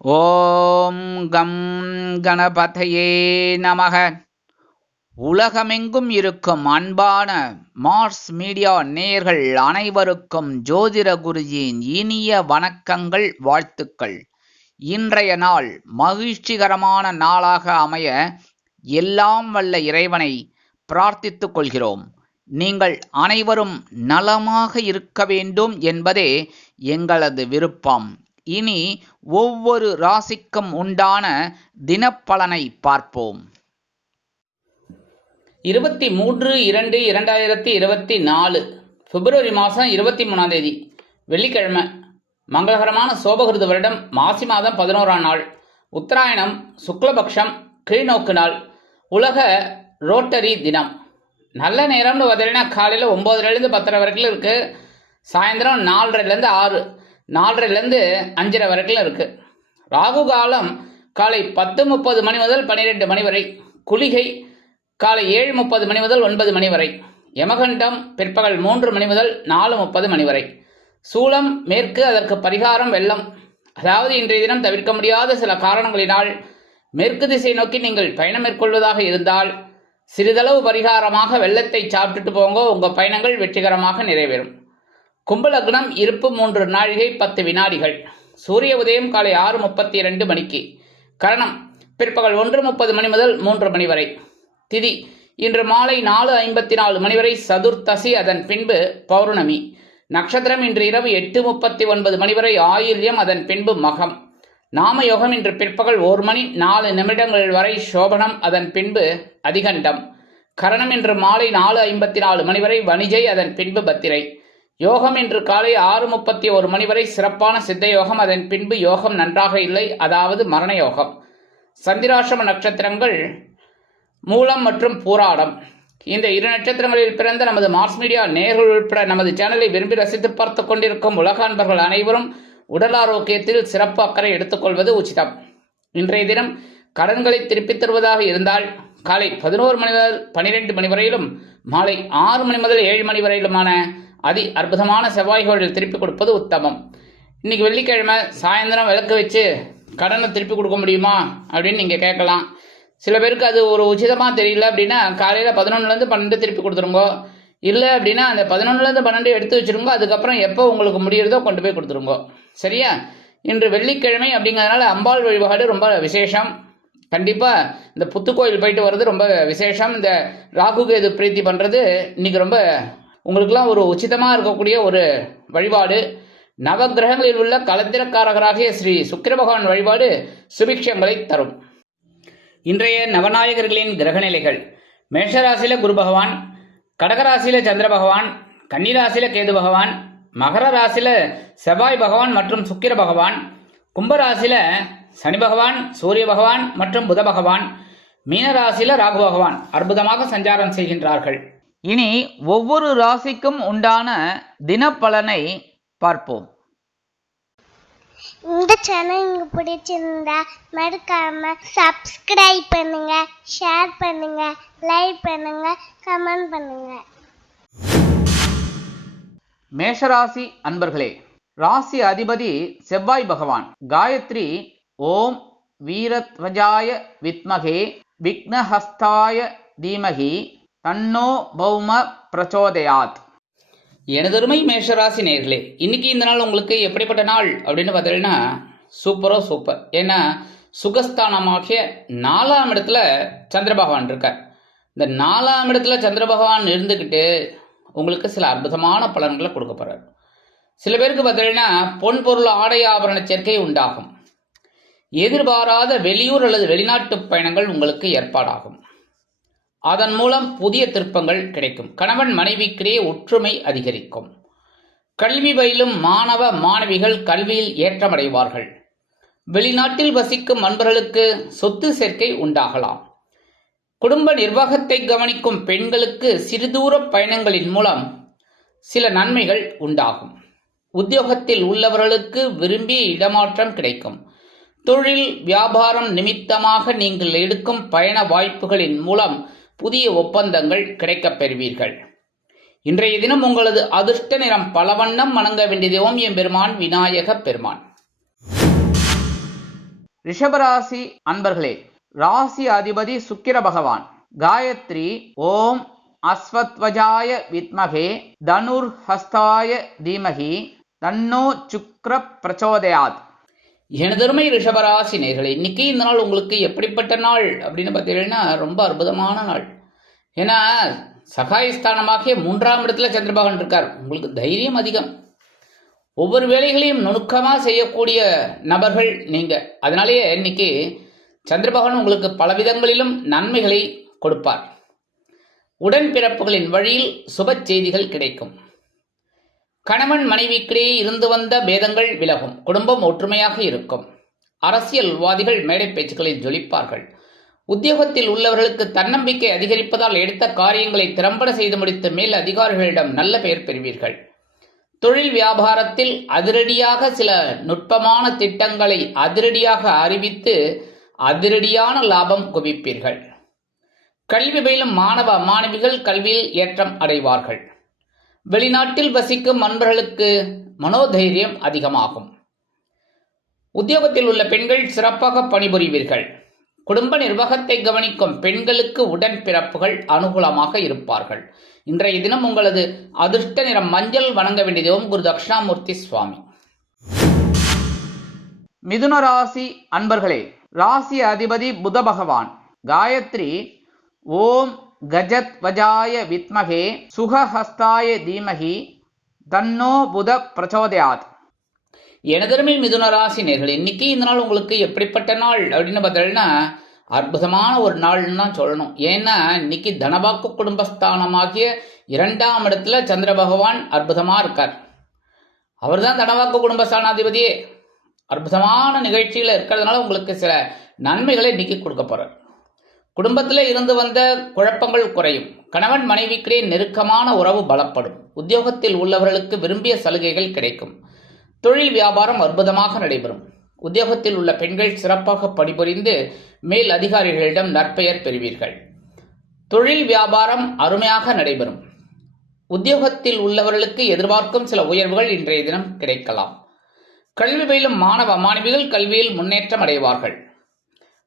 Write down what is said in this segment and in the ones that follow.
ஓம் come கணபதையே நமக. உலகமெங்கும் இருக்கும் அன்பான மார்ஸ் மீடியா நேயர்கள் அனைவருக்கும் ஜோதிட குருஜியின் இனிய வணக்கங்கள், வாழ்த்துக்கள். இன்றைய நாள் மகிழ்ச்சிகரமான நாளாக அமைய எல்லாம் வல்ல இறைவனை பிரார்த்தித்துக் கொள்கிறோம். நீங்கள் அனைவரும் நலமாக இருக்க வேண்டும் என்பதே எங்களது விருப்பம். இனி ஒவ்வொரு ராசிக்கும் உண்டான தினப்பலனை பார்ப்போம். 23/2/2024 பிப்ரவரி மாதம் 23ஆம் தேதி வெள்ளிக்கிழமை. மங்களகரமான சோபகிருத வருடம் மாசி மாதம் 11ஆம் நாள், உத்தராயணம், சுக்லபக்ஷம், கீழ்நோக்கு நாள், உலக ரோட்டரி தினம். நல்ல நேரம்னு பார்த்தீங்கன்னா காலையில் 9:30 10:30 வரைக்கும் இருக்குது. சாயந்தரம் 4:30 6, 4:30 5:30 வரைக்கும் இருக்குது. ராகு காலம் காலை 10:30 மணி முதல் 12 மணி வரை. குளிகை காலை 7:30 மணி முதல் 9 மணி வரை. யமகண்டம் பிற்பகல் 3 மணி முதல் 4:30 மணி வரை. சூலம் மேற்கு, அதற்கு பரிகாரம் வெள்ளம். அதாவது இன்றைய தினம் தவிர்க்க முடியாத சில காரணங்களினால் மேற்கு திசை நோக்கி நீங்கள் பயணம் மேற்கொள்வதாக இருந்தால் சிறிதளவு பரிகாரமாக வெள்ளத்தை சாப்பிட்டுட்டு போங்க, உங்கள் பயணங்கள் வெற்றிகரமாக நிறைவேறும். கும்பலக்னம் இருப்பு 3 நாழிகை 10 வினாடிகள். சூரிய உதயம் காலை 6:32 மணிக்கு. கரணம் பிற்பகல் 1:30 மணி முதல் 3 மணி வரை. திதி இன்று மாலை 4:54 மணி வரை சதுர்த்தசி, அதன் பின்பு பௌர்ணமி. நட்சத்திரம் இன்று இரவு 8:39 மணி வரை ஆயில்யம், அதன் பின்பு மகம். நாமயோகம் இன்று பிற்பகல் 1 மணி 4 நிமிடங்கள் வரை சோபனம், அதன் பின்பு அதிகண்டம். கரணம் இன்று மாலை 4:54 மணி வரை வணிஜை, அதன் பின்பு பத்திரை. யோகம் இன்று காலை 6:31 மணி வரை சிறப்பான சித்த யோகம், அதன் பின்பு யோகம் நன்றாக இல்லை, அதாவது மரண யோகம். சந்திராசிரம நட்சத்திரங்கள் மூலம் மற்றும் பூராடம். இந்த 2 நட்சத்திரங்களில் பிறந்த நமது மார்ஸ் மீடியா நேயர்கள் உட்பட நமது சேனலை விரும்பி ரசித்து பார்த்து கொண்டிருக்கும் உலக அன்பர்கள் அனைவரும் உடல் ஆரோக்கியத்தில் சிறப்பு அக்கறை எடுத்துக்கொள்வது உச்சிதம். இன்றைய தினம் கடன்களை திருப்பித் தருவதாக இருந்தால் காலை 11 மணி முதல் 12 மணி வரையிலும், மாலை 6 மணி முதல் 7 மணி வரையிலுமான அதி அற்புதமான செவ்வாய்களில் திருப்பி கொடுப்பது உத்தமம். இன்னைக்கு வெள்ளிக்கிழமை. சாயந்தரம் விளக்கு வச்சு கடனை திருப்பி கொடுக்க முடியுமா அப்படின்னு நீங்கள் கேட்கலாம். சில பேருக்கு அது ஒரு உச்சிதமாக தெரியல அப்படின்னா காலையில் 11 12 திருப்பி கொடுத்துருங்கோ. இல்லை அப்படின்னா அந்த 11 12 எடுத்து வச்சுருங்கோ. அதுக்கப்புறம் எப்போ உங்களுக்கு முடியறதோ கொண்டு போய் கொடுத்துருங்கோ. சரியா? இன்று வெள்ளிக்கிழமை அப்படிங்கிறதுனால அம்பாள் வழிபாடு ரொம்ப விசேஷம். கண்டிப்பாக இந்த புத்துக்கோயில் போயிட்டு வர்றது ரொம்ப விசேஷம். இந்த ராகுகேது பிரீத்தி பண்ணுறது இன்னைக்கு ரொம்ப உங்களுக்கெல்லாம் ஒரு உச்சிதமாக இருக்கக்கூடிய ஒரு வழிபாடு. நவகிரகங்களில் உள்ள கலத்திரக்காரகராகிய ஸ்ரீ சுக்கிர பகவான் வழிபாடு சுபிக்ஷங்களை தரும். இன்றைய நவநாயகர்களின் கிரகநிலைகள்: மேஷராசியில் குரு பகவான், கடகராசியில் சந்திர பகவான், கன்னிராசியில் கேது பகவான், மகர ராசியில் செவ்வாய் பகவான் மற்றும் சுக்கிர பகவான், கும்பராசியில் சனி பகவான், சூரிய பகவான் மற்றும் புத பகவான், மீனராசியில் ராகு பகவான் அற்புதமாக சஞ்சாரம் செய்கின்றார்கள். இனி ஒவ்வொரு ராசிக்கும் உண்டான தினப்பலனை பார்ப்போம். இந்த சேனல் உங்களுக்கு பிடிச்சிருந்தா மறக்காம சப்ஸ்கிரைப் பண்ணுங்க, ஷேர் பண்ணுங்க, லைக் பண்ணுங்க, கமெண்ட் பண்ணுங்க. மேஷராசி அன்பர்களே, ராசி அதிபதி செவ்வாய் பகவான். காயத்ரி ஓம் வீரத்வஜாய வித்மகே விக்னஹஸ்தாய தீமகி தன்னோ பௌம பிரச்சோதயாத். எனதருமை மேஷராசி நேயர்களே, இன்னைக்கு இந்த நாள் உங்களுக்கு எப்படிப்பட்ட நாள் அப்படின்னு பார்த்தீங்கன்னா சூப்பர். ஏன்னா சுகஸ்தானமாகிய 4ஆம் இடத்துல சந்திர பகவான் இருக்கார். இந்த 4ஆம் இடத்துல சந்திர பகவான் இருந்துக்கிட்டு உங்களுக்கு சில அற்புதமான பலன்களை கொடுக்க போகிறார். சில பேருக்கு பார்த்தீங்கன்னா பொன் பொருள் ஆடை ஆபரண சேர்க்கை உண்டாகும். எதிர்பாராத வெளியூர் அல்லது வெளிநாட்டு பயணங்கள் உங்களுக்கு ஏற்பாடாகும். அதன் மூலம் புதிய திருப்பங்கள் கிடைக்கும். கணவன் மனைவிக்கிடையே ஒற்றுமை அதிகரிக்கும். கல்வி பயிலும் மாணவ மாணவிகள் கல்வியில் ஏற்றமடைவார்கள். வெளிநாட்டில் வசிக்கும் நண்பர்களுக்கு சொத்து சேர்க்கை உண்டாகலாம். குடும்ப நிர்வாகத்தை கவனிக்கும் பெண்களுக்கு சிறுதூர பயணங்களின் மூலம் சில நன்மைகள் உண்டாகும். உத்தியோகத்தில் உள்ளவர்களுக்கு விரும்பிய இடமாற்றம் கிடைக்கும். தொழில் வியாபாரம் நிமித்தமாக நீங்கள் எடுக்கும் பயண வாய்ப்புகளின் மூலம் புதிய ஒப்பந்தங்கள் கிடைக்கப் பெறுவீர்கள். இன்றைய தினம் உங்களது அதிர்ஷ்ட நிறம் பலவண்ணம். வணங்க வேண்டிய தெய்வம் எம்பெருமான் விநாயக பெருமான். ரிஷபராசி அன்பர்களே, ராசி அதிபதி சுக்கிர பகவான். காயத்ரி ஓம் அஸ்வத்வஜாய வித்மகே தனுர் ஹஸ்தாய தீமகி தன்னோ சுக்ர பிரச்சோதயாத். எனதருமை ரிஷபராசி நேயர்களே, இன்னைக்கு இந்த நாள் உங்களுக்கு எப்படிப்பட்ட நாள் அப்படின்னு பார்த்தீங்கன்னா ரொம்ப அற்புதமான நாள். ஏன்னா சகாயஸ்தானமாகிய 3ஆம் இடத்துல சந்திரபகவான் இருக்கார். உங்களுக்கு தைரியம் அதிகம். ஒவ்வொரு வேலைகளையும் நுணுக்கமாக செய்யக்கூடிய நபர்கள் நீங்கள். அதனாலேயே இன்னைக்கு சந்திரபகவான் உங்களுக்கு பல விதங்களிலும் நன்மைகளை கொடுப்பார். உடன்பிறப்புகளின் வழியில் சுப செய்திகள் கிடைக்கும். கணவன் மனைவிக்கிடையே இருந்து வந்த பேதங்கள் விலகும். குடும்பம் ஒற்றுமையாக இருக்கும். அரசியல்வாதிகள் மேடை பேச்சுக்களில் ஜொலிப்பார்கள். உத்தியோகத்தில் உள்ளவர்களுக்கு தன்னம்பிக்கை அதிகரிப்பதால் எடுத்த காரியங்களை திறம்பட செய்து முடித்து மேல் அதிகாரிகளிடம் நல்ல பெயர் பெறுவீர்கள். தொழில் வியாபாரத்தில் அதிரடியாக சில நுட்பமான திட்டங்களை அதிரடியாக அறிவித்து அதிரடியான லாபம் குவிப்பீர்கள். கல்வி பயிலும் மாணவ மாணவிகள் கல்வியில் ஏற்றம் அடைவார்கள். வெளிநாட்டில் வசிக்கும் நண்பர்களுக்கு மனோதைரியம் அதிகமாகும். உத்தியோகத்தில் உள்ள பெண்கள் சிறப்பாக பணிபுரிவீர்கள். குடும்ப நிர்வாகத்தை கவனிக்கும் பெண்களுக்கு உடன்பிறப்புகள் அனுகூலமாக இருப்பார்கள். இன்றைய தினம் உங்களது அதிர்ஷ்ட நிறம் மஞ்சள். வணங்க வேண்டியது ஓம் குரு தட்சிணாமூர்த்தி சுவாமி. மிதுன ராசி அன்பர்களே, ராசி அதிபதி புத பகவான். காயத்ரி ஓம் கஜத்வஜாய வித்மகே சுகஹஸ்தாய தீமகி தன்னோ புத பிரச்சோதயாத். எனதருமை மிதுன ராசி நேயர்களே, இன்னைக்கு இந்த நாள் உங்களுக்கு எப்படிப்பட்ட நாள் அப்படின்னு பார்த்தீங்கன்னா அற்புதமான ஒரு நாள்னு தான் சொல்லணும். ஏன்னா இன்னைக்கு தனவாக்கு குடும்பஸ்தானமாகிய 2ஆம் இடத்துல சந்திர பகவான் அற்புதமாக இருக்கார். அவர் தான் தனவாக்கு குடும்பஸ்தானாதிபதியே. அற்புதமான நிகழ்ச்சியில் இருக்கிறதுனால உங்களுக்கு சில நன்மைகளை இன்னைக்கு கொடுக்க போகிறார். குடும்பத்தில் இருந்து வந்த குழப்பங்கள் குறையும். கணவன் மனைவிக்கிடையே நெருக்கமான உறவு பலப்படும். உத்தியோகத்தில் உள்ளவர்களுக்கு விரும்பிய சலுகைகள் கிடைக்கும். தொழில் வியாபாரம் அற்புதமாக நடைபெறும். உத்தியோகத்தில் உள்ள பெண்கள் சிறப்பாக பணிபுரிந்து மேல் அதிகாரிகளிடம் நற்பெயர் பெறுவீர்கள். தொழில் வியாபாரம் அருமையாக நடைபெறும். உத்தியோகத்தில் உள்ளவர்களுக்கு எதிர்பார்க்கும் சில உயர்வுகள் இன்றைய தினம் கிடைக்கலாம். கல்வி பயிலும் மாணவ மாணவிகள் கல்வியில் முன்னேற்றம் அடைவார்கள்.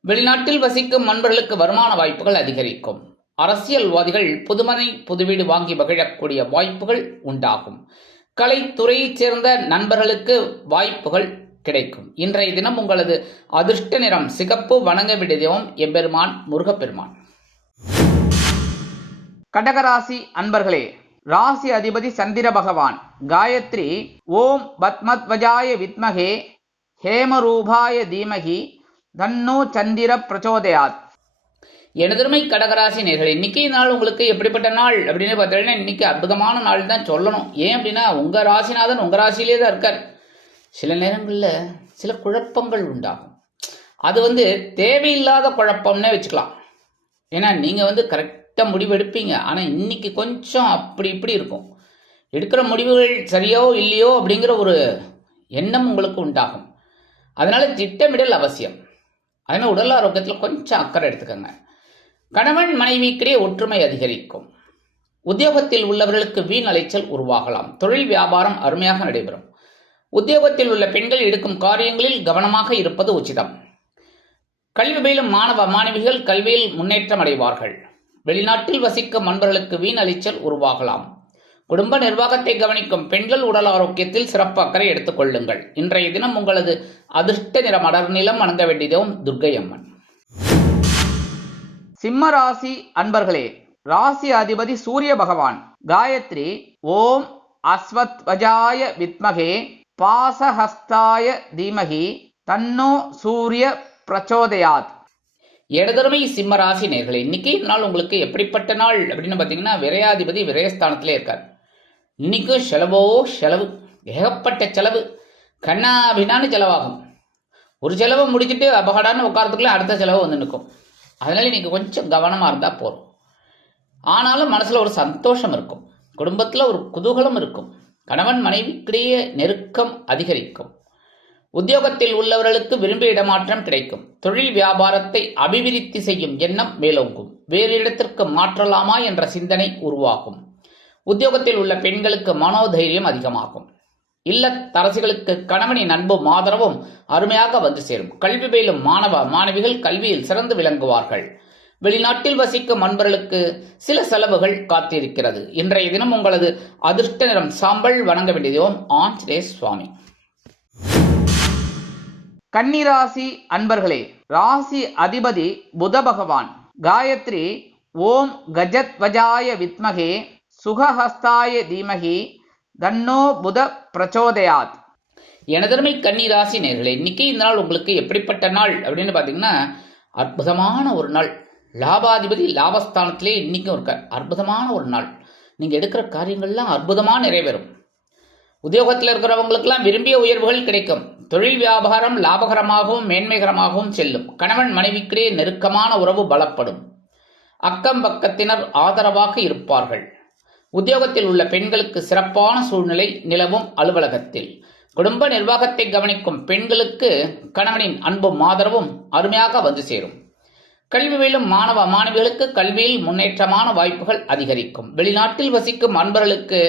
வெளிநாட்டில் வசிக்கும் நண்பர்களுக்கு வருமான வாய்ப்புகள் அதிகரிக்கும். அரசியல்வாதிகள் புதுமனை புதுவீடு வாங்கி மகிழக்கூடிய வாய்ப்புகள் உண்டாகும். கலைத்துறையைச் சேர்ந்த நண்பர்களுக்கு வாய்ப்புகள் கிடைக்கும். இன்றைய தினம் உங்களது அதிர்ஷ்ட நிறம் சிகப்பு. வணங்க வேண்டிய தெய்வம் எம்பெருமான் முருகப்பெருமான். கடகராசி அன்பர்களே, ராசி அதிபதி சந்திர பகவான். காயத்ரி ஓம் பத்மத்வஜாய வித்மகே ஹேமரூபாய தீமகி தன்னோ சந்திர பிரச்சோதயாத். எனதருமை கடகராசி நேயர்களே, இன்னைக்கு நாள் உங்களுக்கு எப்படிப்பட்ட நாள் அப்படின்னு பார்த்தீங்கன்னா இன்னைக்கு அற்புதமான நாள் தான் சொல்லணும். ஏன் அப்படின்னா உங்கள் ராசிநாதன் உங்கள் ராசியிலே தான் இருக்கார். சில நேரங்களில் சில குழப்பங்கள் உண்டாகும். அது தேவையில்லாத குழப்பம்னே வச்சுக்கலாம். ஏன்னா நீங்கள் கரெக்டாக முடிவு எடுப்பீங்க. ஆனால் இன்னைக்கு கொஞ்சம் அப்படி இப்படி இருக்கும். எடுக்கிற முடிவுகள் சரியோ இல்லையோ அப்படிங்கிற ஒரு எண்ணம் உங்களுக்கு உண்டாகும். அதனால திட்டமிடல் அவசியம். அதனால் உடல் ஆரோக்கியத்தில் கொஞ்சம் அக்கறை எடுத்துக்கோங்க. கணவன் மனைவிக்கிடையே ஒற்றுமை அதிகரிக்கும். உத்தியோகத்தில் உள்ளவர்களுக்கு வீண் அலைச்சல் உருவாகலாம். தொழில் வியாபாரம் அருமையாக நடைபெறும். உத்தியோகத்தில் உள்ள பெண்கள் எடுக்கும் காரியங்களில் கவனமாக இருப்பது உச்சிதம். கல்வி பயிலும் மாணவ மாணவிகள் கல்வியில் முன்னேற்றம் அடைவார்கள். வெளிநாட்டில் வசிக்கும் நண்பர்களுக்கு வீண் அலைச்சல் உருவாகலாம். குடும்ப நிர்வாகத்தை கவனிக்கும் பெண்கள் உடல் ஆரோக்கியத்தில் சிறப்பு அக்கறை எடுத்துக் கொள்ளுங்கள். இன்றைய தினம் உங்களது அதிர்ஷ்ட நிறம் அடர் நிலம். வணங்க வேண்டியதும் துர்க்கை அம்மன். சிம்ம ராசி அன்பர்களே, ராசி அதிபதி சூரிய பகவான். காயத்ரி ஓம் அஸ்வத்வஜாய வித்மகே பாசஹஸ்தாய தீமகி தன்னோ சூரிய பிரச்சோதயாத். இடதருமை சிம்ம ராசி நேயர்களே, இன்னைக்கு நாள் உங்களுக்கு எப்படிப்பட்ட நாள் அப்படின்னு பார்த்தீங்கன்னா விரையாதிபதி விரயஸ்தானத்திலே இருக்கார். இன்னைக்கும் செலவு, ஏகப்பட்ட செலவு, கண்ணாபின்னான்னு செலவாகும். ஒரு செலவை முடிச்சுட்டு அபகடான்னு உட்காரத்துக்குள்ள அடுத்த செலவு நிற்கும். அதனால இன்னைக்கு கொஞ்சம் கவனமாக இருந்தால் போதும். ஆனாலும் மனசில் ஒரு சந்தோஷம் இருக்கும். குடும்பத்தில் ஒரு குதூகலம் இருக்கும். கணவன் மனைவிக்கிடையே நெருக்கம் அதிகரிக்கும். உத்தியோகத்தில் உள்ளவர்களுக்கு விரும்பிய இடமாற்றம் கிடைக்கும். தொழில் வியாபாரத்தை அபிவிருத்தி செய்யும் எண்ணம் மேலோங்கும். வேறு இடத்திற்கு மாற்றலாமா என்ற சிந்தனை உருவாகும். உத்தியோகத்தில் உள்ள பெண்களுக்கு மனோதைரியம் அதிகமாகும். இல்லத்தரசிகளுக்கு கணவனின் அன்பும் ஆதரவும் அருமையாக வந்து சேரும். கல்வி பயிலும் மாணவ மாணவிகள் கல்வியில் சிறந்து விளங்குவார்கள். வெளிநாட்டில் வசிக்கும் அன்பர்களுக்கு சில செலவுகள் காத்திருக்கிறது. இன்றைய தினம் உங்களது அதிர்ஷ்ட நிறம் சாம்பல். வணங்க வேண்டியதோம் ஆஞ்சநேய சுவாமி. கன்னிராசி அன்பர்களே, ராசி அதிபதி புத பகவான். காயத்ரி ஓம் கஜத்வஜாய வித்மகே சுகஹஸ்தாய தீமகி தன்னோ புத பிரச்சோதயாத். எனதருமை கன்னிராசி நேர்களே, இன்னைக்கு இந்த நாள் உங்களுக்கு எப்படிப்பட்ட நாள் அப்படின்னு பார்த்தீங்கன்னா, அற்புதமான ஒரு நாள். லாபாதிபதி லாபஸ்தானத்திலே இன்னைக்கும் இருக்க அற்புதமான ஒரு நாள். நீங்கள் எடுக்கிற காரியங்கள்லாம் அற்புதமாக நிறைவேறும். உத்தியோகத்தில் இருக்கிறவங்களுக்கெல்லாம் விரும்பிய உயர்வுகள் கிடைக்கும். தொழில் வியாபாரம் லாபகரமாகவும் மேன்மைகரமாகவும் செல்லும். கணவன் மனைவிக்கிடையே நெருக்கமான உறவு பலப்படும். அக்கம் பக்கத்தினர் ஆதரவாக இருப்பார்கள். உத்தியோகத்தில் உள்ள பெண்களுக்கு சிறப்பான சூழ்நிலை நிலவும். அலுவலகத்தில் குடும்ப நிர்வாகத்தை கவனிக்கும் பெண்களுக்கு கணவனின் அன்பும் ஆதரவும் அருமையாக வந்து சேரும். கல்வி பயிலும் மாணவ மாணவிகளுக்கு கல்வியில் முன்னேற்றமான வாய்ப்புகள் அதிகரிக்கும். வெளிநாட்டில் வசிக்கும் அன்பர்களுக்கு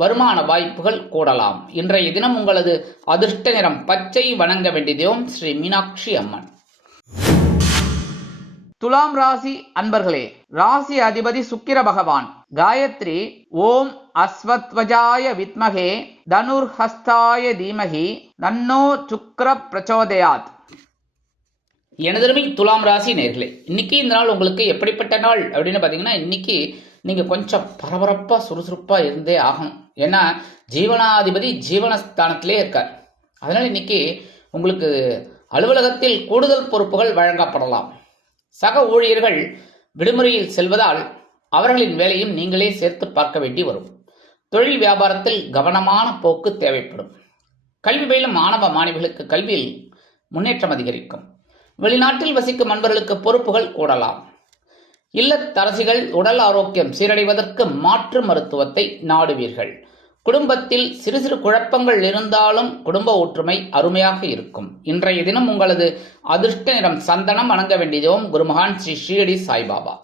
வருமான வாய்ப்புகள் கூடலாம். இன்றைய தினம் உங்களது அதிர்ஷ்ட நிறம் பச்சை. வணங்க வேண்டியதோம் ஸ்ரீ மீனாட்சி அம்மன். துலாம் ராசி அன்பர்களே, ராசி அதிபதி சுக்கிர பகவான். காயத்ரி ஓம் அஸ்வத்வஜாய வித்மகே தனுர்ஹஸ்தாய தீமகி தன்னோ சுக்ர பிரச்சோதயாத். எனதருமை துலாம் ராசி நேர்களே, இன்னைக்கு இந்த நாள் உங்களுக்கு எப்படிப்பட்ட நாள் அப்படின்னு பார்த்தீங்கன்னா, இன்னைக்கு நீங்கள் கொஞ்சம் பரபரப்பாக சுறுசுறுப்பாக இருந்தே ஆகும். ஏன்னா ஜீவனாதிபதி ஜீவனஸ்தானத்திலே இருக்கார். அதனால் இன்னைக்கு உங்களுக்கு அலுவலகத்தில் கூடுதல் பொறுப்புகள் வழங்கப்படலாம். சக ஊழியர்கள் விடுமுறையில் செல்வதால் அவர்களின் வேலையும் நீங்களே சேர்த்து பார்க்க வேண்டி வரும். தொழில் வியாபாரத்தில் கவனமான போக்கு தேவைப்படும். கல்வி பயிலும் மாணவ மாணவிகளுக்கு கல்வியில் முன்னேற்றம் அதிகரிக்கும். வெளிநாட்டில் வசிக்கும் அன்பர்களுக்கு பொறுப்புகள் கூடலாம். இல்லத்தரசிகள் உடல் ஆரோக்கியம் சீரடைவதற்கு மாற்று மருத்துவத்தை நாடுவீர்கள். குடும்பத்தில் சிறு சிறு குழப்பங்கள் இருந்தாலும் குடும்ப ஒற்றுமை அருமையாக இருக்கும். இன்றைய தினம் உங்களது அதிர்ஷ்ட நிறம் சந்தனம். வணங்க வேண்டியதோம் குருமகான் ஸ்ரீ ஷீரடி சாய்பாபா.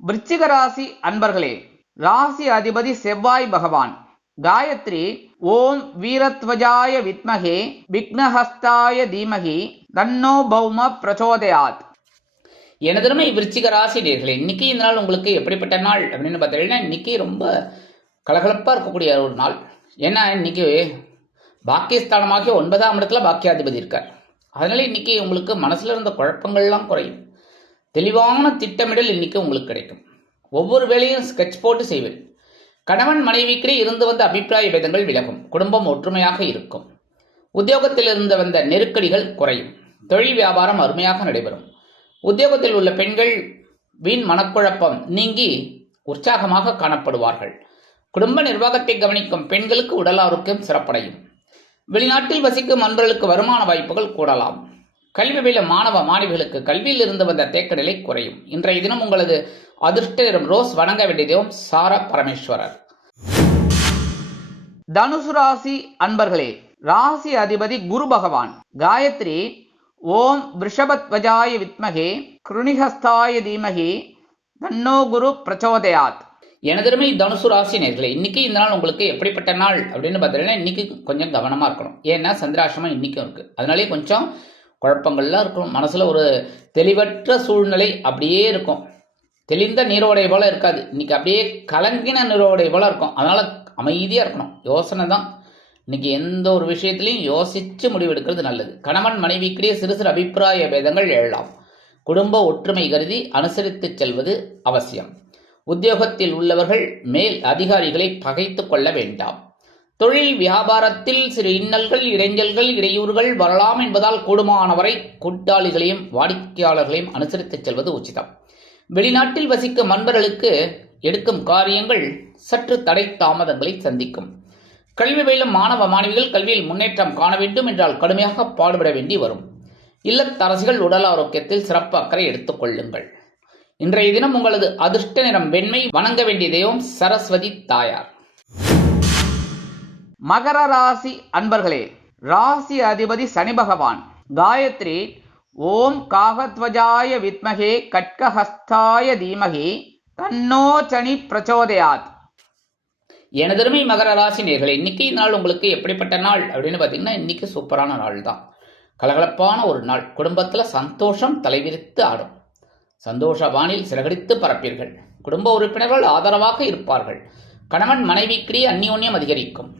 விருச்சிக ராசி அன்பர்களே, ராசி அதிபதி செவ்வாய் பகவான். காயத்ரி ஓம் வீரத்வஜாய வித்மகே விக்னஹஸ்தாய தீமகி தன்னோ பௌம பிரச்சோதயாத். எனதருமை விருச்சிக ராசி நேர்களே, இன்னைக்கு இந்த நாள் உங்களுக்கு எப்படிப்பட்ட நாள் அப்படின்னு பார்த்தீங்கன்னா, இன்னைக்கு ரொம்ப கலகலப்பாக இருக்கக்கூடிய ஒரு நாள். ஏன்னா இன்னைக்கு பாக்கியஸ்தானமாகிய 9ஆம் இடத்துல பாக்கியாதிபதி இருக்கார். அதனால இன்னைக்கு உங்களுக்கு மனசுல இருந்த குழப்பங்கள்லாம் குறையும். தெளிவான திட்டமிடல் இன்னைக்கு உங்களுக்கு கிடைக்கும். ஒவ்வொரு வேலையும் ஸ்கெட்ச் போட்டு செய்வேன். கணவன் மனைவிக்கிடையே இருந்து வந்த அபிப்பிராய பேதங்கள் விலகும். குடும்பம் ஒற்றுமையாக இருக்கும். உத்தியோகத்தில் இருந்து வந்த நெருக்கடிகள் குறையும். தொழில் வியாபாரம் அருமையாக நடைபெறும். உத்தியோகத்தில் உள்ள பெண்கள் வீண் மனக்குழப்பம் நீங்கி உற்சாகமாக காணப்படுவார்கள். குடும்ப நிர்வாகத்தை கவனிக்கும் பெண்களுக்கு உடல் ஆரோக்கியம் சிறப்படையும். வெளிநாட்டில் வசிக்கும் அன்பர்களுக்கு வருமான வாய்ப்புகள் கூடலாம். கல்வி பயிலும் மாணவ மாணவிகளுக்கு கல்வியில் இருந்து வந்த தேக்கநிலை குறையும். இன்றைய தினம் உங்களது அதிர்ஷ்ட நிறம் ரோஸ். வணங்க வேண்டியதோம் சார பரமேஸ்வரர். தனுசு ராசி அன்பர்களே, ராசி அதிபதி குரு பகவான். காயத்ரி ஓம் ரிஷபத்வஜாய வித்மகே கிருணிஹஸ்தாய தீமகி தன்னோ குரு பிரச்சோதயாத். எனதருமை தனுசு ராசி நேர்களே, இன்னைக்கு இந்த நாள் உங்களுக்கு எப்படிப்பட்ட நாள் அப்படின்னு பார்த்தீங்கன்னா, இன்னைக்கு கொஞ்சம் கவனமா இருக்கணும். ஏன்னா சந்திராசிரமம் இன்னைக்கும் இருக்கு. அதனாலே கொஞ்சம் குழப்பங்கள்லாம் இருக்கும். மனசுல ஒரு தெளிவற்ற சூழ்நிலை அப்படியே இருக்கும். தெளிந்த நீரோடை போல இருக்காது. இன்னைக்கு அப்படியே கலங்கின நீரோடை போல இருக்கும். அதனால அமைதியா இருக்கணும். யோசனை தான். இன்னைக்கு எந்த ஒரு விஷயத்திலையும் யோசிச்சு முடிவெடுக்கிறது நல்லது. கணவன் மனைவிக்கிடையே சிறு சிறு அபிப்பிராய பேதங்கள் எழலாம். குடும்ப ஒற்றுமை கருதி அனுசரித்து செல்வது அவசியம். உத்தியோகத்தில் உள்ளவர்கள் மேல் அதிகாரிகளை பகைத்து கொள்ள வேண்டாம். தொழில் வியாபாரத்தில் சிறு இன்னல்கள் இடைஞ்சல்கள் இடையூறுகள் வரலாம் என்பதால் கூடுமானவரை கூட்டாளிகளையும் வாடிக்கையாளர்களையும் அனுசரித்து செல்வது உச்சிதம். வெளிநாட்டில் வசிக்கும் அன்பர்களுக்கு எடுக்கும் காரியங்கள் சற்று தடை தாமதங்களை சந்திக்கும். கல்வி பயிலும் மாணவ மாணவிகள் கல்வியில் முன்னேற்றம் காண வேண்டும் என்றால் கடுமையாக பாடுபட வேண்டி வரும். இல்லத்தரசிகள் உடல் ஆரோக்கியத்தில் சிறப்பு அக்கறை எடுத்துக் கொள்ளுங்கள். இன்றைய தினம் உங்களது அதிர்ஷ்ட நிறம் வெண்மை. வணங்க வேண்டிய தெய்வம் சரஸ்வதி தாயார். மகர ராசி அன்பர்களே, ராசி அதிபதி சனி பகவான். காயத்ரி ஓம் காகத்வஜாய வித்மகே கட்கஹஸ்தாய தீமகி தன்னோ சனி பிரச்சோதயாத். எனதருமை மகர ராசி நேயர்களே, இன்னைக்கு நாள் உங்களுக்கு எப்படிப்பட்ட நாள் அப்படின்னு பார்த்தீங்கன்னா, இன்னைக்கு சூப்பரான நாள் தான். கலகலப்பான ஒரு நாள். குடும்பத்தில் சந்தோஷம் தலைவிரித்து ஆடும். சந்தோஷ வானில் சிறகடித்து பரப்பீர்கள். குடும்ப உறுப்பினர்கள் ஆதரவாக இருப்பார்கள். கணவன் மனைவிக்கிடையே அந்யோன்யம் அதிகரிக்கும்.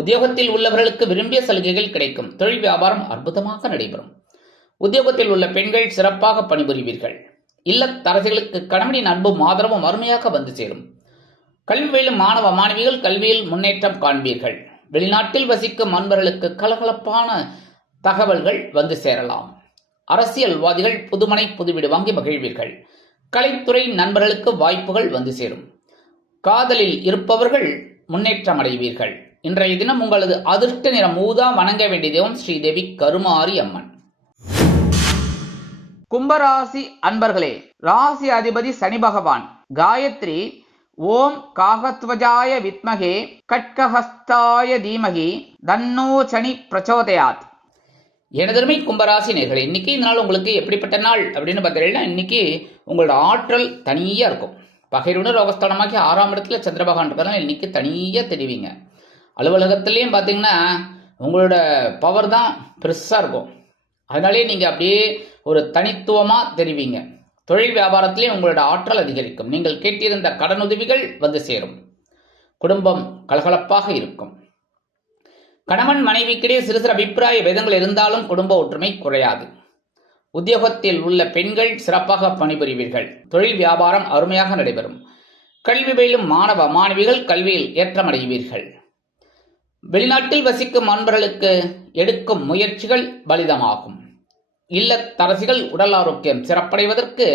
உத்தியோகத்தில் உள்ளவர்களுக்கு விரும்பிய சலுகைகள் கிடைக்கும். தொழில் வியாபாரம் அற்புதமாக நடைபெறும். உத்தியோகத்தில் உள்ள பெண்கள் சிறப்பாக பணிபுரிவீர்கள். இல்லத்தரசிகளுக்கு கணவனின் அன்பும் ஆதரவும் அருமையாக வந்து சேரும். கல்வி பயிலும் மாணவ மாணவிகள் கல்வியில் முன்னேற்றம் காண்பீர்கள். வெளிநாட்டில் வசிக்கும் அன்பர்களுக்கு கலகலப்பான தகவல்கள் வந்து சேரலாம். அரசியல்வாதிகள் புதுமனை புதுவீடு வாங்கி மகிழ்வீர்கள். கலைத்துறை நண்பர்களுக்கு வாய்ப்புகள் வந்து சேரும். காதலில் இருப்பவர்கள் முன்னேற்றம் அடைவீர்கள். இன்றைய தினம் உங்களது அதிர்ஷ்ட நிறம் ஊதா. வணங்க வேண்டிய தெய்வம் ஸ்ரீதேவி கருமாரி அம்மன். கும்பராசி அன்பர்களே, ராசி அதிபதி சனி பகவான். காயத்ரி ஓம் காகத்வஜாய வித்மகே கட்கஹஸ்தாய தீமகி தன்னோ சனி பிரச்சோதயாத். எனதருமை கும்பராசி நேயர்களே, இன்னைக்கு இந்த நாள் உங்களுக்கு எப்படிப்பட்ட நாள் அப்படின்னு பார்த்தீங்கன்னா, இன்னைக்கு உங்களோட ஆற்றல் தனியாக இருக்கும். பகைருடன் ரோகஸ்தானமாக்கி 6ஆம் இடத்துல சந்திர பகவான் இருக்கிறதுனால இன்னைக்கு தனியாக தெரிவிங்க. அலுவலகத்துலேயும் பார்த்தீங்கன்னா உங்களோட பவர் தான் பெருசாக இருக்கும். அதனாலே நீங்கள் அப்படியே ஒரு தனித்துவமாக தெரிவிங்க. தொழில் வியாபாரத்திலேயே உங்களோட ஆற்றல் அதிகரிக்கும். நீங்கள் கேட்டிருந்த கடனுதவிகள் வந்து சேரும். குடும்பம் கலகலப்பாக இருக்கும். கணவன் மனைவிக்கிடையே சிறு சிறு அபிப்பிராய பேதங்கள் இருந்தாலும் குடும்ப ஒற்றுமை குறையாது. உத்தியோகத்தில் உள்ள பெண்கள் சிறப்பாக பணிபுரிவீர்கள். தொழில் வியாபாரம் அருமையாக நடைபெறும். கல்வி பயிலும் மாணவ மாணவிகள் கல்வியில் ஏற்றமடைவீர்கள். வெளிநாட்டில் வசிக்கும் அன்பர்களுக்கு எடுக்கும் முயற்சிகள் பலிதமாகும். இல்லத்தரசிகள் உடல் ஆரோக்கியம் சிறப்படைவதற்கு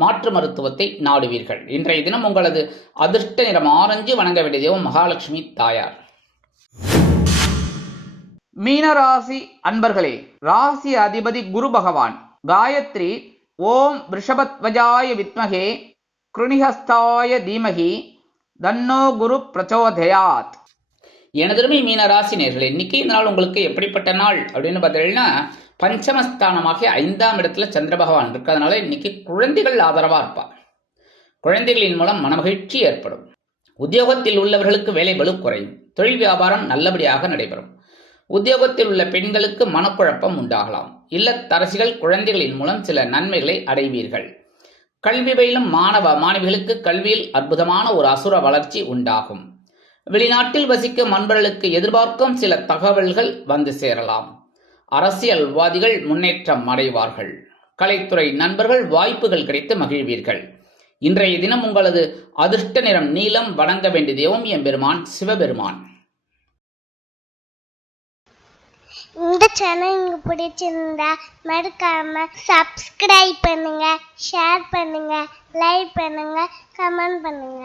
மாற்று மருத்துவத்தை நாடுவீர்கள். இன்றைய தினம் உங்களது அதிர்ஷ்ட நிறம் ஆரஞ்சு. வணங்க வேண்டிய தெய்வம் மகாலட்சுமி தாயார். மீனராசி அன்பர்களே, ராசி அதிபதி குரு பகவான். காயத்ரி ஓம் ரிஷபத்வஜாய வித்மகே கிருணிஹஸ்தாய தீமகி தன்னோ குரு பிரச்சோதயாத். எனதருமை மீனராசி நேயர்களே, இன்னைக்கு இந்த நாள் உங்களுக்கு எப்படிப்பட்ட நாள் அப்படின்னு பார்த்தீங்கன்னா, பஞ்சமஸ்தானமாக 5ஆம் இடத்துல சந்திர பகவான் இருக்கிறதுனால இன்னைக்கு குழந்தைகள் ஆதரவாக இருப்பார். குழந்தைகளின் மூலம் மனமகிழ்ச்சி ஏற்படும். உத்தியோகத்தில் உள்ளவர்களுக்கு வேலை பளு குறையும். தொழில் வியாபாரம் நல்லபடியாக நடைபெறும். உத்தியோகத்தில் உள்ள பெண்களுக்கு மனக்குழப்பம் உண்டாகலாம். இல்லத்தரசிகள் குழந்தைகளின் மூலம் சில நன்மைகளை அடைவீர்கள். கல்வி பயிலும் மாணவ மாணவிகளுக்கு கல்வியில் அற்புதமான ஒரு அசுர வளர்ச்சி உண்டாகும். வெளிநாட்டில் வசிக்கும் அன்பர்களுக்கு எதிர்பார்க்கும் சில தகவல்கள் வந்து சேரலாம். அரசியல்வாதிகள் முன்னேற்றம் அடைவார்கள். கலைத்துறை நண்பர்கள் வாய்ப்புகள் கிடைத்து மகிழ்வீர்கள். இன்றைய தினம் உங்களது அதிர்ஷ்ட நிறம் நீலம். வணங்க வேண்டிய தெய்வம் எம்பெருமான் சிவபெருமான். இந்த சேனல் உங்களுக்கு பிடிச்சிருந்தா மறக்காம சப்ஸ்கிரைப் பண்ணுங்க, ஷேர் பண்ணுங்க, லைக் பண்ணுங்க, கமெண்ட் பண்ணுங்க.